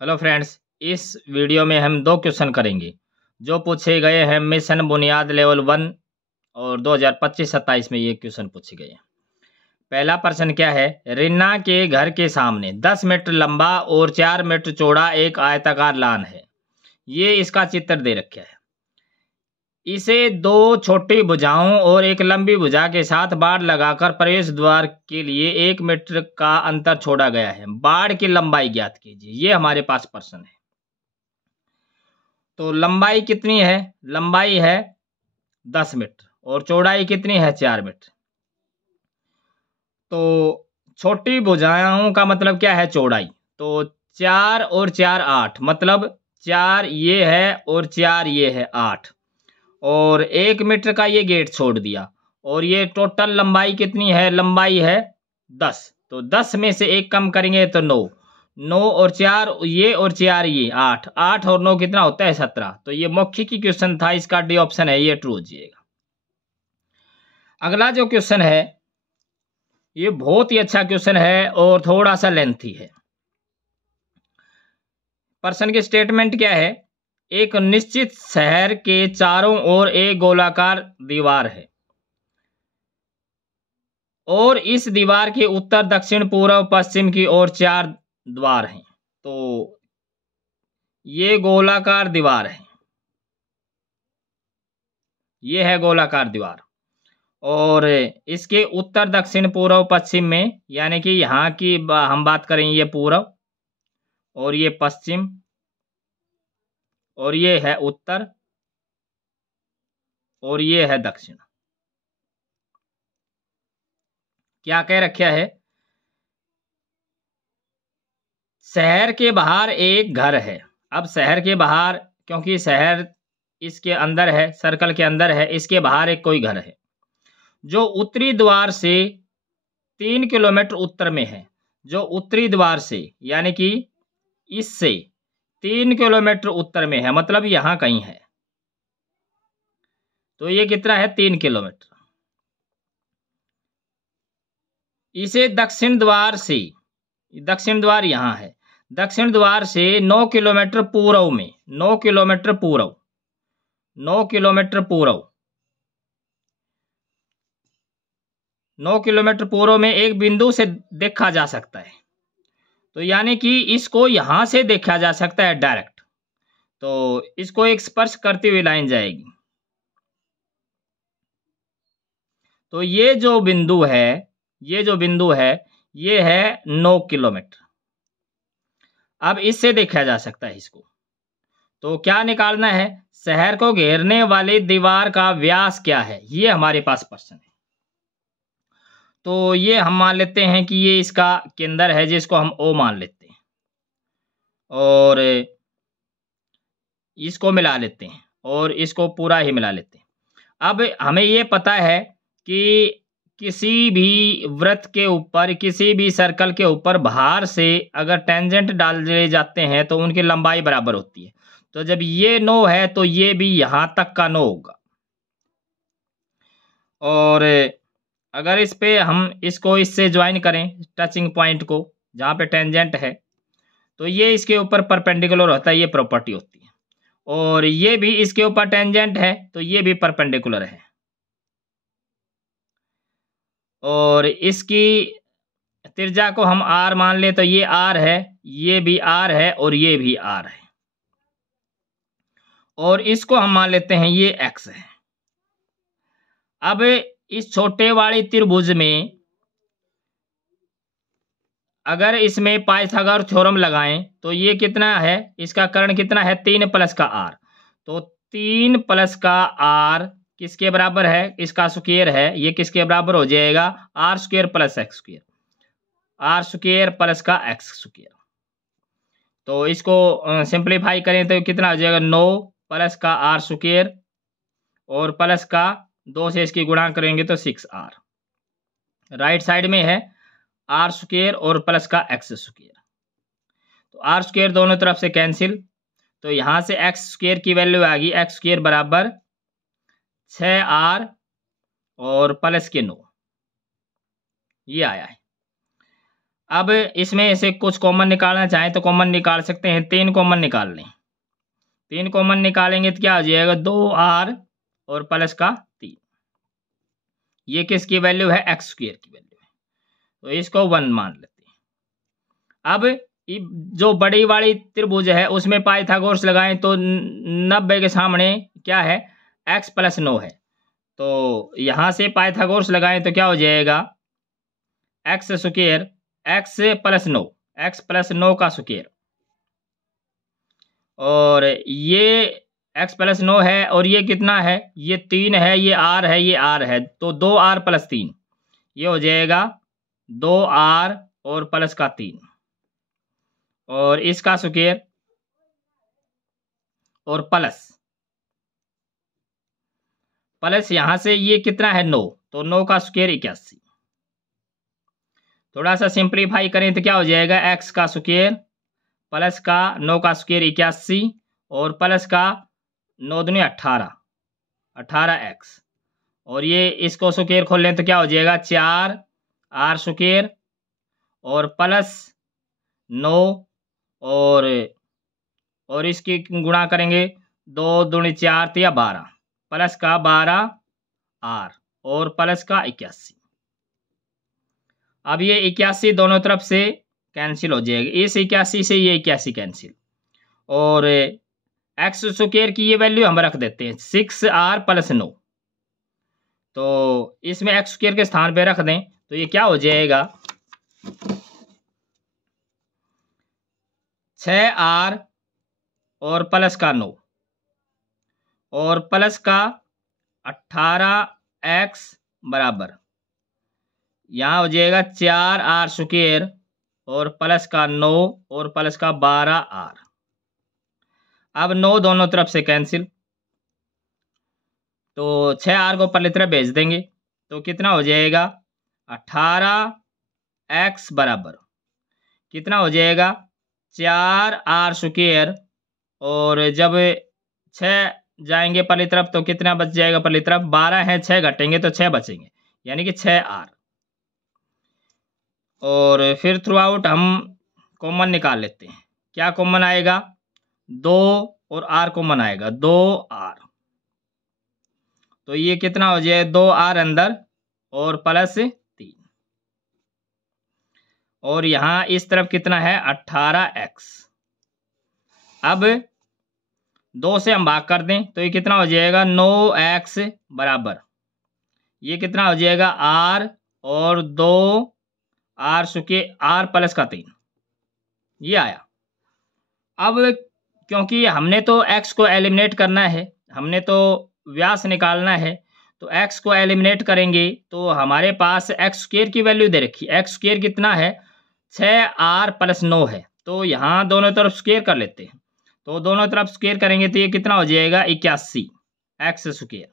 Hello friends, इस video में हम दो क्वेश्चन करेंगे जो पूछे गए हैं मिशन बुनियाद लेवल 1 और 2025-27 में ये क्वेश्चन पूछे गए हैं। पहला प्रश्न क्या है? रिन्ना के घर के सामने 10 मीटर लंबा और 4 मीटर चौड़ा एक आयताकार लान है। ये इसका चित्र दे रखा है। इसे दो छोटी भुजाओं और एक लंबी भुजा के साथ बाड़ लगाकर प्रवेश द्वार के लिए 1 मीटर का अंतर छोड़ा गया है। बाड़ की लंबाई ज्ञात कीजिए। ये हमारे पास प्रश्न है। तो लंबाई कितनी है? लंबाई है 10 मीटर और चौड़ाई कितनी है? 4 मीटर। तो छोटी भुजाओं का मतलब क्या है? चौड़ाई। तो 4 और 4 8, मतलब 4 ये है और 4 ये है 8, और 1 मीटर का ये गेट छोड़ दिया, और ये टोटल लंबाई कितनी है? लंबाई है 10। तो 10 में से 1 कम करेंगे तो 9, 9 और 4 ये और 4 ये 8, 8 और 9 कितना होता है? 17। तो ये मौखिकी क्वेश्चन था, इसका डी ऑप्शन है, ये ट्रू हो जाएगा। अगला जो क्वेश्चन है ये बहुत ही अच्छा क्वेश्चन है और थोड़ा सा लेंथी है। प्रश्न की स्टेटमेंट क्या है? एक निश्चित शहर के चारों ओर एक गोलाकार दीवार है और इस दीवार के उत्तर दक्षिण पूर्व पश्चिम की ओर 4 द्वार हैं। तो ये गोलाकार दीवार है, ये है गोलाकार दीवार, और इसके उत्तर दक्षिण पूर्व पश्चिम में, यानी कि यहाँ की हम बात करें, ये पूर्व और ये पश्चिम और ये है उत्तर और ये है दक्षिण। क्या कह रखा है? शहर के बाहर एक घर है। अब शहर के बाहर, क्योंकि शहर इसके अंदर है, सर्कल के अंदर है, इसके बाहर एक कोई घर है जो उत्तरी द्वार से 3 किलोमीटर उत्तर में है। जो उत्तरी द्वार से, यानी कि इससे 3 किलोमीटर उत्तर में है, मतलब यहां कहीं है। तो ये कितना है? 3 किलोमीटर। इसे दक्षिण द्वार से, दक्षिण द्वार यहां है, दक्षिण द्वार से 9 किलोमीटर पूर्व में, 9 किलोमीटर पूर्व, 9 किलोमीटर पूर्व, 9 किलोमीटर पूर्व में एक बिंदु से देखा जा सकता है। तो यानी कि इसको यहां से देखा जा सकता है डायरेक्ट। तो इसको एक स्पर्श करती हुई लाइन जाएगी। तो ये जो बिंदु है, ये जो बिंदु है, ये है 9 किलोमीटर। अब इससे देखा जा सकता है इसको। तो क्या निकालना है? शहर को घेरने वाली दीवार का व्यास क्या है? ये हमारे पास प्रश्न है। तो ये हम मान लेते हैं कि ये इसका केंद्र है, जिसको हम O मान लेते हैं, और इसको मिला लेते हैं और इसको पूरा ही मिला लेते हैं। अब हमें ये पता है कि किसी भी वृत्त के ऊपर, किसी भी सर्कल के ऊपर बाहर से अगर टेंजेंट डाल दिए जाते हैं तो उनकी लंबाई बराबर होती है। तो जब ये 9 है तो ये भी यहां तक का 9 होगा, और अगर इस पे हम इसको इससे ज्वाइन करें, टचिंग पॉइंट को जहां पे टेंजेंट है, तो ये इसके ऊपर परपेंडिकुलर होता है, ये प्रॉपर्टी होती है, और ये भी इसके ऊपर टेंजेंट है तो ये भी परपेंडिकुलर है, और इसकी त्रिज्या को हम r मान ले तो ये r है, ये भी r है और ये भी r है, और इसको हम मान लेते हैं ये x है। अब इस छोटे वाली त्रिभुज में अगर इसमें पाइथागोरस थ्योरम लगाएं तो ये कितना है? इसका कर्ण कितना है? 3 प्लस का r। तो 3 प्लस का r किसके बराबर है? इसका स्क्वायर है, ये किसके बराबर हो जाएगा? r square plus x square, r square plus का x स्क्वायर। तो इसको सिंप्लीफाई करें तो कितना हो जाएगा? 9 प्लस का r स्क्वायर और प्लस का 2 से इसकी गुणा करेंगे तो 6r। राइट साइड में है r स्क्वायर और प्लस का x स्क्वायर। तो r स्क्वायर दोनों तरफ से कैंसिल, तो यहां से x स्क्वायर की वैल्यू आ गई, x स्क्वायर बराबर 6r और प्लस के 9, ये आया है। अब इसमें से कुछ कॉमन निकालना चाहें तो कॉमन निकाल सकते हैं। 3 कॉमन निकाल लें। 3 कॉमन निकालेंगे तो क्या हो जाएगा, 2r और प्लस का 3। ये किसकी वैल्यू है, x स्क्वायर की वैल्यू है, तो इसको 1 मान लेते हैं। अब जो बड़ी वाली त्रिभुज है उसमें पाइथागोरस लगाएं तो 90 के सामने क्या है, x प्लस 9 है, तो यहां से पाइथागोरस लगाएं तो क्या हो जाएगा, x square x plus 9, x plus 9 का स्क्वायर, और ये x प्लस 9 है, और ये कितना है, ये 3 है, ये r है, ये r है, तो 2r प्लस 3, ये हो जाएगा 2r और प्लस का 3, और इसका स्क्वायर और प्लस यहां से ये कितना है 9, तो 9 का स्क्वायर 81। थोड़ा सा सिंप्लीफाई करें तो क्या हो जाएगा, x का स्क्वायर प्लस का 9 का स्क्वायर 81, और प्लस का 9 दूनी 18x, और ये इसको स्क्वायर खोल लें तो क्या हो जाएगा, 4r स्क्वायर और प्लस 9, और इसकी गुणा करेंगे 2 दूनी 4 तो या 12, प्लस का 12r और प्लस का 81। अब ये 81 दोनों तरफ से कैंसिल हो जाएगा, इस 81 से ये 81 कैंसिल, और x स्क्वायर की ये वैल्यू हम रख देते हैं 6r प्लस 9, तो इसमें x स्क्वायर के स्थान पे रख दें तो ये क्या हो जाएगा, 6r और प्लस का 9 और प्लस का 18x बराबर, यहाँ हो जाएगा 4r स्क्वायर और प्लस का 9 और प्लस का 12r। अब 9 दोनों तरफ से कैंसिल, तो 6r को पहले तरफ भेज देंगे तो कितना हो जाएगा, 18x बराबर कितना हो जाएगा, 4r स्क्वायर, और जब 6 जाएंगे पहली तरफ तो कितना बच जाएगा, पहली तरफ 12 है, 6 घटेंगे तो 6 बचेंगे, यानी कि 6r, और फिर थ्रू आउट हम कॉमन निकाल लेते हैं। क्या कॉमन आएगा, 2 और r कॉमन आएगा, 2r, तो ये कितना हो जाए, 2r अंदर और प्लस 3, और यहाँ इस तरफ कितना है 18x। अब 2 से हम भाग कर दें तो ये कितना हो जाएगा, 9x बराबर, ये कितना हो जाएगा r और 2r स्क्वायर r प्लस का 3, ये आया। अब क्योंकि हमने तो x को एलिमिनेट करना है, हमने तो व्यास निकालना है, तो x को एलिमिनेट करेंगे तो हमारे पास x स्क्वायर की वैल्यू दे रखी है, x स्क्वायर कितना है, 6r प्लस 9 है, तो यहाँ दोनों तरफ स्क्वायर कर लेते हैं, तो दोनों तरफ स्क्वायर करेंगे तो ये कितना हो जाएगा, 81 x स्क्वायर,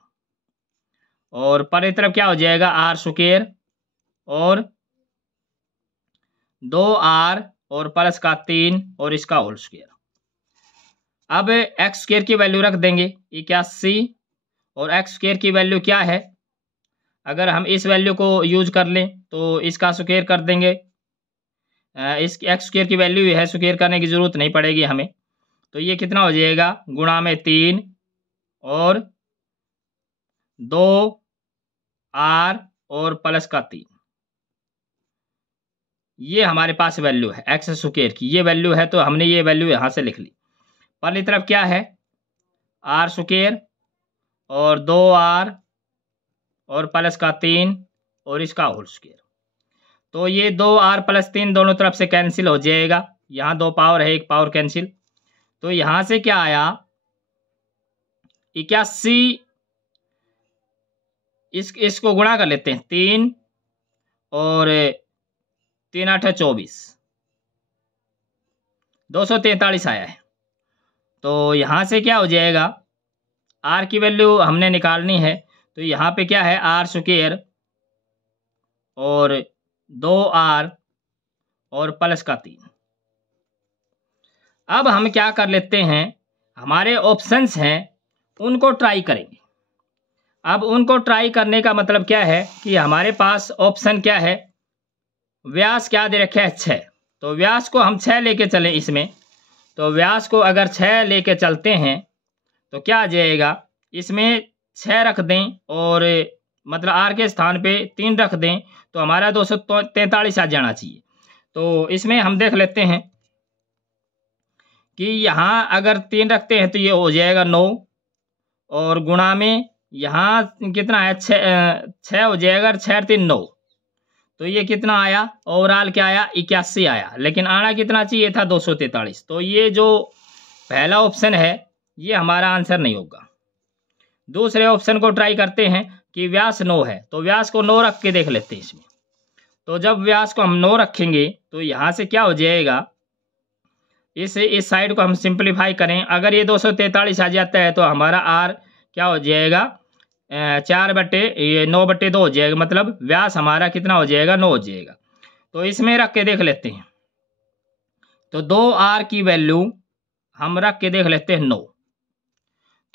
और परे तरफ क्या हो जाएगा, r स्क्वायर और 2r और प्लस का 3 और इसका होल स्क्वायर। अब x स्क्वायर की वैल्यू रख देंगे 81, और x स्क्वायर की वैल्यू क्या है, अगर हम इस वैल्यू को यूज कर लें तो इसका स्क्वायर कर देंगे, इस x स्क्वायर की वैल्यू है, स्क्वायर करने की जरूरत नहीं पड़ेगी हमें, तो ये कितना हो जाएगा, गुणा में 3 और 2r और प्लस का 3, ये हमारे पास वैल्यू है x स्क्वायर की, ये वैल्यू है, तो हमने ये वैल्यू यहाँ से लिख ली। पहली तरफ क्या है, r स्क्वायर और 2r और प्लस का 3 और इसका होल स्क्वायर, तो ये 2r प्लस 3 दोनों तरफ से कैंसिल हो जाएगा, यहाँ 2 पावर है, 1 पावर कैंसिल, तो यहाँ से क्या आया, 81, इसको गुणा कर लेते हैं, 3 और 3 8 24, 243 आया है, तो यहाँ से क्या हो जाएगा, r की वैल्यू हमने निकालनी है, तो यहाँ पे क्या है, r स्क्वायर और 2r और प्लस का 3। अब हम क्या कर लेते हैं, हमारे ऑप्शंस हैं उनको ट्राई करेंगे। अब उनको ट्राई करने का मतलब क्या है कि हमारे पास ऑप्शन क्या है, व्यास क्या दे रखे है 6, तो व्यास को हम 6 लेके चलें इसमें, तो व्यास को अगर 6 लेके चलते हैं तो क्या आ जाएगा, इसमें 6 रख दें और मतलब आर के स्थान पे 3 रख दें तो हमारा 243 आ जाना चाहिए। तो इसमें हम देख लेते हैं कि यहाँ अगर 3 रखते हैं तो ये हो जाएगा 9 और गुणा में यहाँ कितना है 6 हो जाएगा, 6 3 9, तो ये कितना आया, ओवरऑल क्या आया 81 आया, लेकिन आना कितना चाहिए था 243। तो ये जो पहला ऑप्शन है ये हमारा आंसर नहीं होगा। दूसरे ऑप्शन को ट्राई करते हैं कि व्यास 9 है, तो व्यास को 9 रख के देख लेते हैं इसमें। तो जब व्यास को हम 9 रखेंगे तो यहाँ से क्या हो जाएगा, इस साइड को हम सिंप्लीफाई करें, अगर ये 243 आ जाता है तो हमारा आर क्या हो जाएगा 9/2 हो जाएगा, मतलब व्यास हमारा कितना हो जाएगा 9 हो जाएगा। तो इसमें रख के देख लेते हैं, तो 2r की वैल्यू हम रख के देख लेते हैं 9,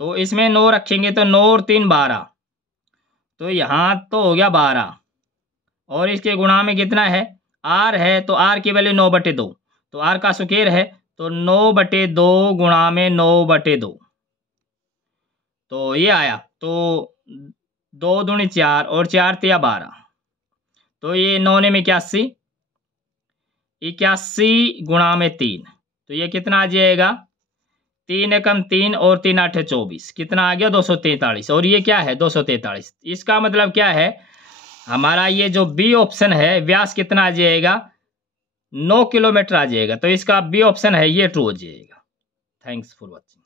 तो इसमें 9 रखेंगे तो 9 और 3 12, तो यहाँ तो हो गया 12 और इसके गुणा में कितना है r है, तो r की वैल्यू 9/2, तो r का स्क्वायर है तो 9/2 गुणा में 9/2, तो ये आया, तो 2 दूनी 4 और 4 तिया 12, तो ये 9 में 81 गुणा में 3, तो ये कितना आ जाएगा 3 एकम 3 और 3 8 24, कितना आ गया 243, और ये क्या है 243। इसका मतलब क्या है, हमारा ये जो बी ऑप्शन है व्यास कितना आ जाएगा 9 किलोमीटर आ जाएगा, तो इसका बी ऑप्शन है ये ट्रू हो जाएगा। Thanks for watching.